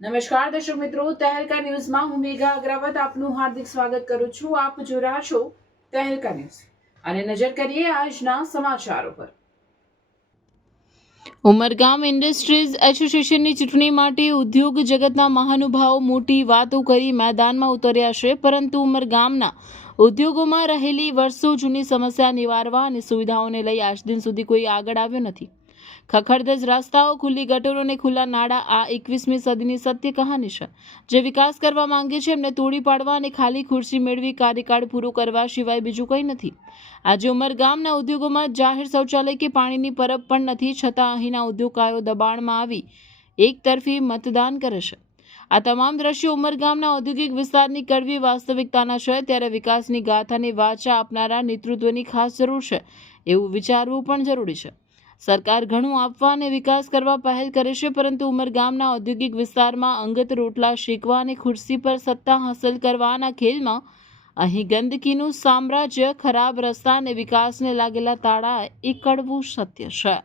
નમસ્કાર દર્શક મિત્રો, તહેલકા ન્યૂઝમાં હું મેઘા અગ્રવાલ આપનું હાર્દિક સ્વાગત કરું છું. આપ જોઈ રહ્યા છો તહેલકા ન્યૂઝ અને નજર કરીએ આજના સમાચારો પર. ઉમરગામ ઇન્ડસ્ટ્રીઝ એસોસિએશનની ચૂંટણી માટે ઉદ્યોગ જગતના મહાનુભાવો મોટી વાતો કરી મેદાનમાં ઉતર્યા છે, પરંતુ ઉમરગામના ઉદ્યોગોમાં રહેલી વર્ષો જૂની સમસ્યા નિવારવા અને સુવિધાઓને લઈ આજ દિન સુધી કોઈ આગળ આવ્યો નથી. ખખડધજ રસ્તાઓ, ખુલ્લી ગટરો અને ખુલ્લા નાળા આ 21મી સદીની સત્ય કહાની છે. જે વિકાસ કરવા માંગે છે એમને તોડી પાડવા અને ખાલી ખુરશી મેળવી કાર્યકાળ પૂરો કરવા સિવાય બીજું કંઈ નથી. આજે ઉમરગામના ઉદ્યોગોમાં જાહેર શૌચાલય કે પાણીની પરબ પણ નથી, છતાં અહીંના ઉદ્યોગકારો દબાણમાં આવી એકતરફી મતદાન કરે છે. આ તમામ દ્રશ્યો ઉમરગામના ઔદ્યોગિક વિસ્તારની કડવી વાસ્તવિકતાના છે. ત્યારે વિકાસની ગાથાને વાચા આપનારા નેતૃત્વની ખાસ જરૂર છે, એવું વિચારવું પણ જરૂરી છે. સરકાર ઘણું આપવા અને વિકાસ કરવા પહેલ કરે છે, પરંતુ ઉમરગામના ઔદ્યોગિક વિસ્તારમાં અંગત રોટલા શેકવા અને ખુરશી પર સત્તા હાંસલ કરવાના ખેલમાં અહીં ગંદકીનું સામ્રાજ્ય, ખરાબ રસ્તા અને વિકાસને લાગેલા તાળા એ કડવું સત્ય છે.